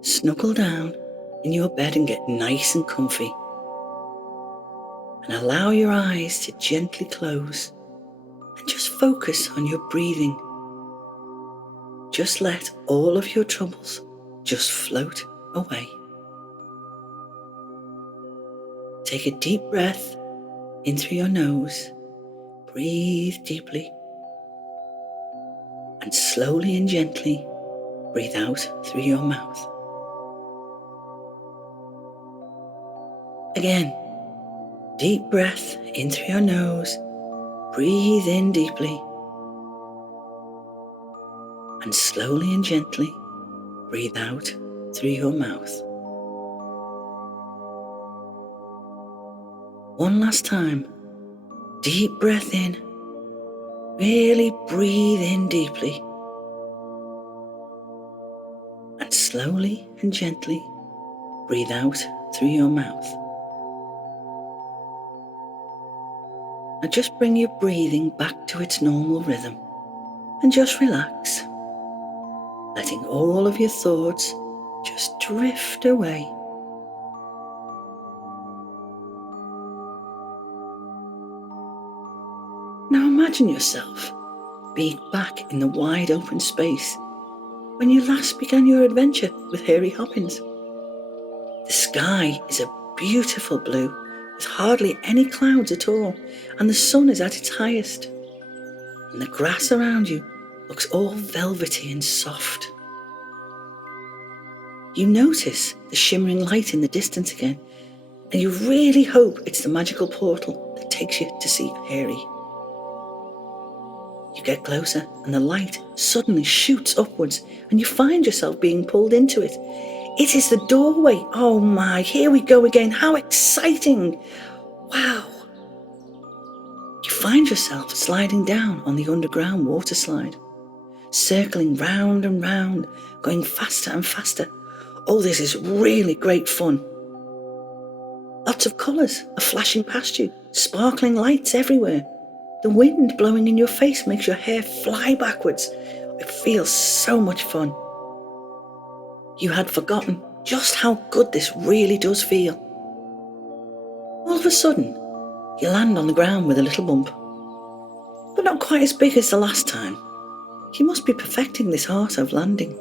snuggle down in your bed and get nice and comfy. And allow your eyes to gently close and just focus on your breathing. Just let all of your troubles just float away. Take a deep breath in through your nose. Breathe deeply. And slowly and gently breathe out through your mouth. Again, deep breath in through your nose. Breathe in deeply. And slowly and gently breathe out through your mouth. One last time. Deep breath in. Really breathe in deeply. And slowly and gently breathe out through your mouth. Now just bring your breathing back to its normal rhythm and just relax, letting all of your thoughts just drift away. Now imagine yourself being back in the wide open space when you last began your adventure with Harey Hoppins. The sky is a beautiful blue with hardly any clouds at all, and the sun is at its highest. And the grass around you looks all velvety and soft. You notice the shimmering light in the distance again, and you really hope it's the magical portal that takes you to see Harey. You get closer and the light suddenly shoots upwards and you find yourself being pulled into it. It is the doorway. Oh my, here we go again. How exciting. Wow. You find yourself sliding down on the underground water slide, circling round and round, going faster and faster. Oh, this is really great fun. Lots of colours are flashing past you, sparkling lights everywhere. The wind blowing in your face makes your hair fly backwards. It feels so much fun. You had forgotten just how good this really does feel. All of a sudden, you land on the ground with a little bump, but not quite as big as the last time. You must be perfecting this art of landing.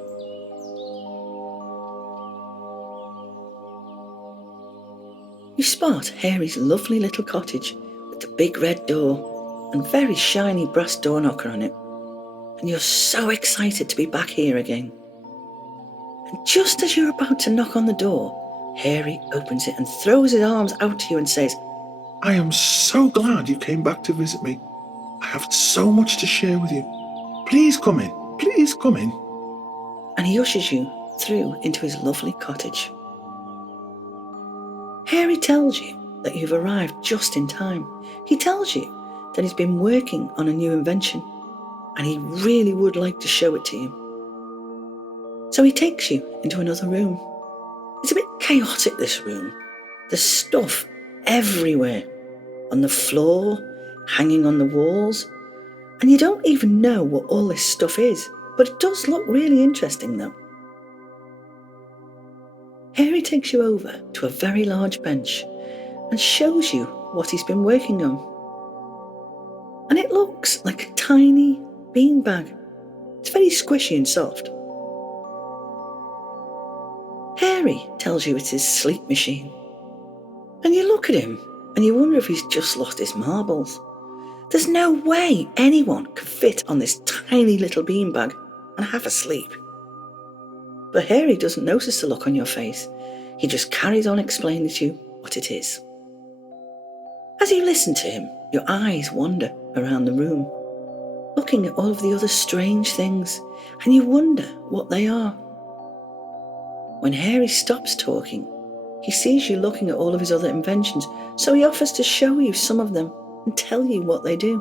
You spot Harey's lovely little cottage with the big red door and very shiny brass door knocker on it. And you're so excited to be back here again. And just as you're about to knock on the door, Harey opens it and throws his arms out to you and says, I am so glad you came back to visit me. I have so much to share with you. Please come in. Please come in. And he ushers you through into his lovely cottage. Harey tells you that you've arrived just in time. He tells you that he's been working on a new invention and he really would like to show it to you. So he takes you into another room. It's a bit chaotic, this room. There's stuff everywhere, on the floor, hanging on the walls, and you don't even know what all this stuff is, but it does look really interesting though. Harey takes you over to a very large bench and shows you what he's been working on. And it looks like a tiny beanbag. It's very squishy and soft. Harey tells you it's his sleep machine. And you look at him and you wonder if he's just lost his marbles. There's no way anyone could fit on this tiny little beanbag and have a sleep. But Harey doesn't notice the look on your face. He just carries on explaining to you what it is. As you listen to him, your eyes wander around the room, looking at all of the other strange things, and you wonder what they are. When Harey stops talking, he sees you looking at all of his other inventions, so he offers to show you some of them and tell you what they do.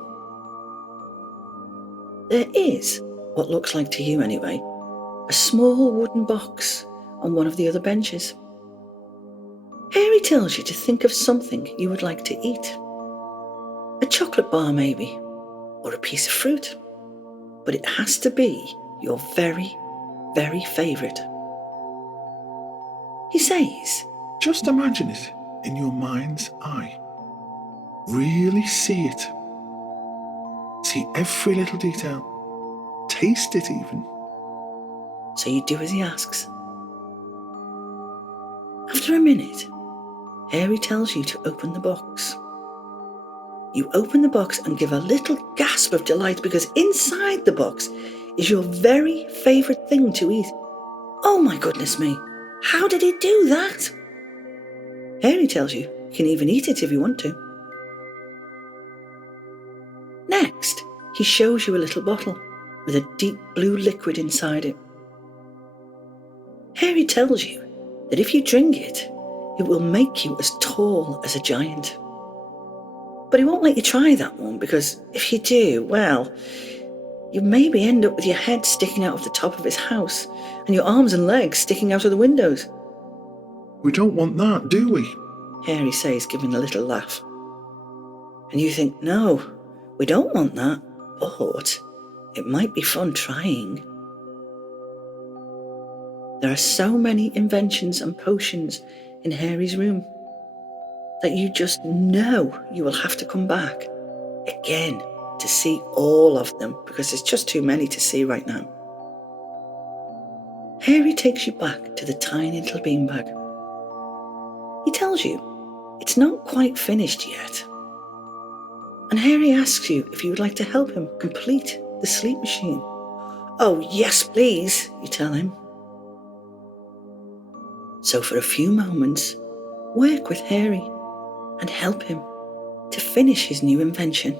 There is, what looks like to you anyway, a small wooden box on one of the other benches. Harey tells you to think of something you would like to eat. A chocolate bar maybe, or a piece of fruit. But it has to be your very, very favourite. He says, Just imagine it in your mind's eye. Really see it. See every little detail. Taste it even. so you do as he asks. After a minute, Harey tells you to open the box. You open the box and give a little gasp of delight because inside the box is your very favourite thing to eat. Oh my goodness me, how did he do that? Harey tells you you can even eat it if you want to. Next, he shows you a little bottle with a deep blue liquid inside it. Harey tells you that if you drink it, it will make you as tall as a giant. But he won't let you try that one because if you do, well, you maybe end up with your head sticking out of the top of his house and your arms and legs sticking out of the windows. We don't want that, do we? Harey says, giving a little laugh. And you think, no, we don't want that, but it might be fun trying. There are so many inventions and potions in Harey's room that you just know you will have to come back again to see all of them because there's just too many to see right now. Harey takes you back to the tiny little beanbag. He tells you it's not quite finished yet. And Harey asks you if you would like to help him complete the sleep machine. Oh, yes, please, you tell him. So for a few moments, work with Harey and help him to finish his new invention.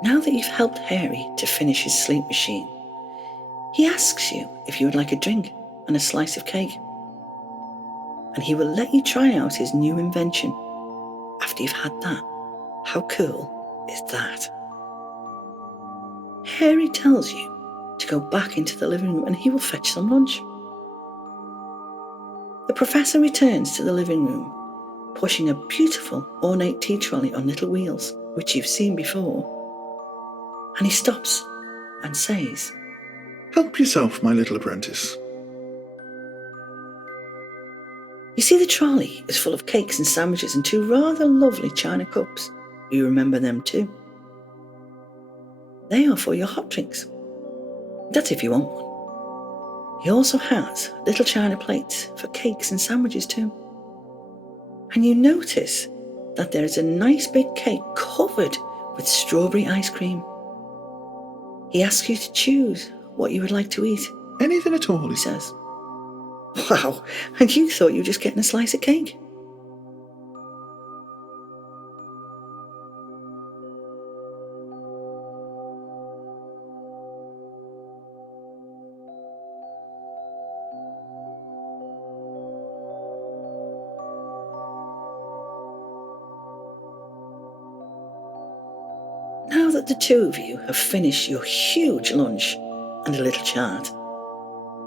Now that you've helped Harey to finish his sleep machine, he asks you if you would like a drink and a slice of cake. And he will let you try out his new invention after you've had that. How cool is that? Harey tells you to go back into the living room and he will fetch some lunch. The professor returns to the living room, pushing a beautiful ornate tea trolley on little wheels, which you've seen before. And he stops and says, Help yourself, my little apprentice. You see the trolley is full of cakes and sandwiches and two rather lovely china cups. You remember them too. They are for your hot drinks. That's if you want one. He also has little china plates for cakes and sandwiches too. And you notice that there is a nice big cake covered with strawberry ice cream. He asks you to choose what you would like to eat. Anything at all, He says. Wow, and you thought you were just getting a slice of cake. Now that the two of you have finished your huge lunch and a little chat,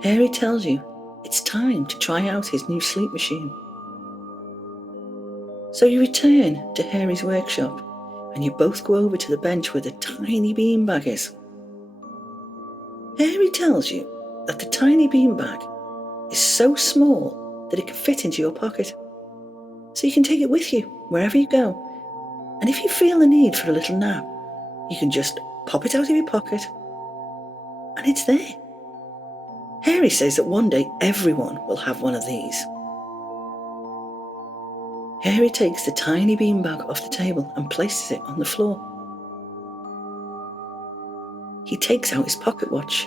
Harry tells you it's time to try out his new sleep machine. So you return to Harry's workshop and you both go over to the bench where the tiny beanbag is. Harry tells you that the tiny beanbag is so small that it can fit into your pocket. So you can take it with you wherever you go. And if you feel the need for a little nap, you can just pop it out of your pocket and it's there. Harry says that one day everyone will have one of these. Harry takes the tiny beanbag off the table and places it on the floor. He takes out his pocket watch,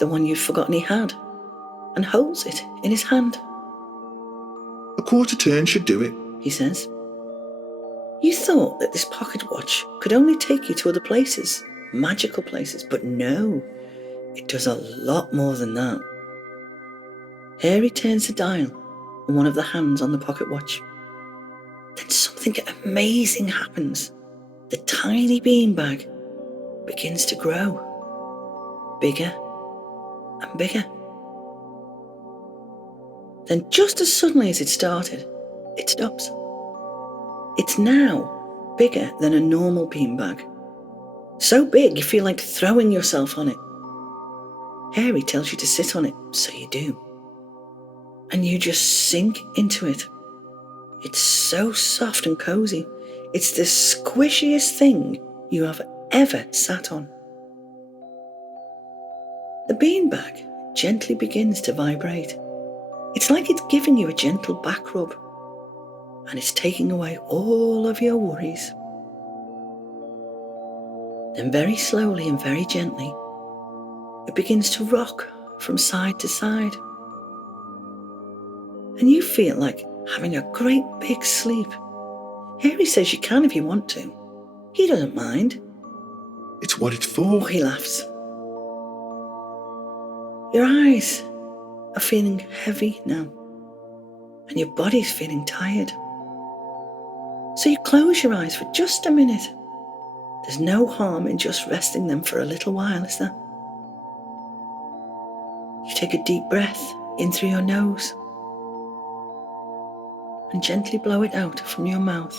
the one you'd forgotten he had, and holds it in his hand. A quarter turn should do it, he says. You thought that this pocket watch could only take you to other places, magical places, but no, it does a lot more than that. Harry turns the dial on one of the hands on the pocket watch. Then something amazing happens. The tiny beanbag begins to grow, bigger and bigger. Then just as suddenly as it started, it stops. It's now bigger than a normal beanbag. So big you feel like throwing yourself on it. Harry tells you to sit on it, so you do. And you just sink into it. It's so soft and cozy. It's the squishiest thing you have ever sat on. The beanbag gently begins to vibrate. It's like it's giving you a gentle back rub, and it's taking away all of your worries. Then very slowly and very gently, it begins to rock from side to side. And you feel like having a great big sleep. Harry says you can if you want to. He doesn't mind. It's what it's for. Oh, he laughs. Your eyes are feeling heavy now, and your body's feeling tired. So you close your eyes for just a minute. There's no harm in just resting them for a little while, is there? You take a deep breath in through your nose and gently blow it out from your mouth.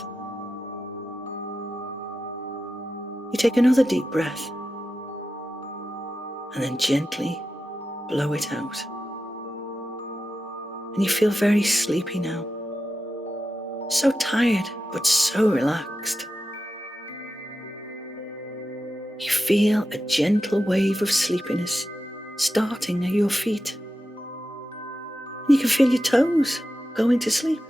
You take another deep breath and then gently blow it out. And you feel very sleepy now. So tired, but so relaxed. You feel a gentle wave of sleepiness starting at your feet. And you can feel your toes going to sleep.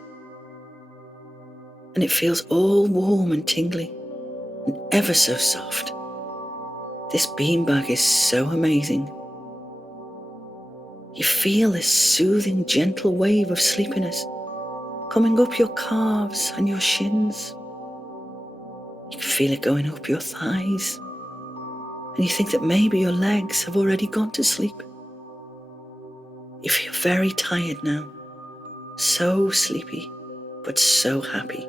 And it feels all warm and tingly and ever so soft. This beanbag is so amazing. You feel this soothing, gentle wave of sleepiness coming up your calves and your shins. You can feel it going up your thighs. And you think that maybe your legs have already gone to sleep. You feel very tired now, so sleepy, but so happy.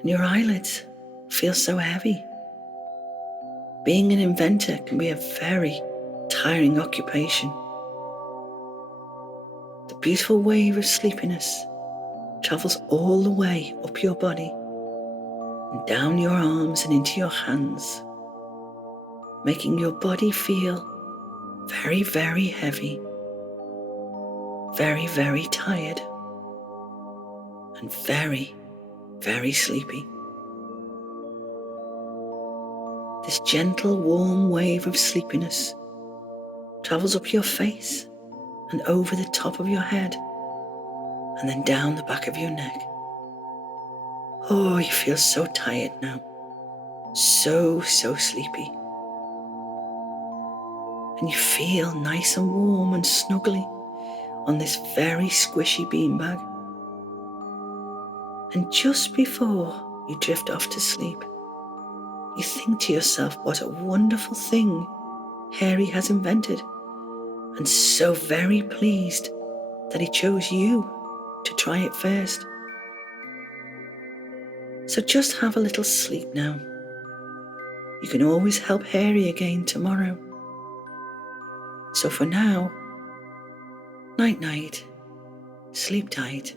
And your eyelids feel so heavy. Being an inventor can be a very tiring occupation. The beautiful wave of sleepiness travels all the way up your body and down your arms and into your hands, making your body feel very, very heavy, very, very tired, and very, very sleepy. This gentle, warm wave of sleepiness travels up your face and over the top of your head and then down the back of your neck. Oh, you feel so tired now. So sleepy. and you feel nice and warm and snuggly on this very squishy beanbag. And just before you drift off to sleep, you think to yourself what a wonderful thing Harey has invented, and so very pleased that he chose you to try it first. So just have a little sleep now. You can always help Harey again tomorrow. So for now, night night, sleep tight.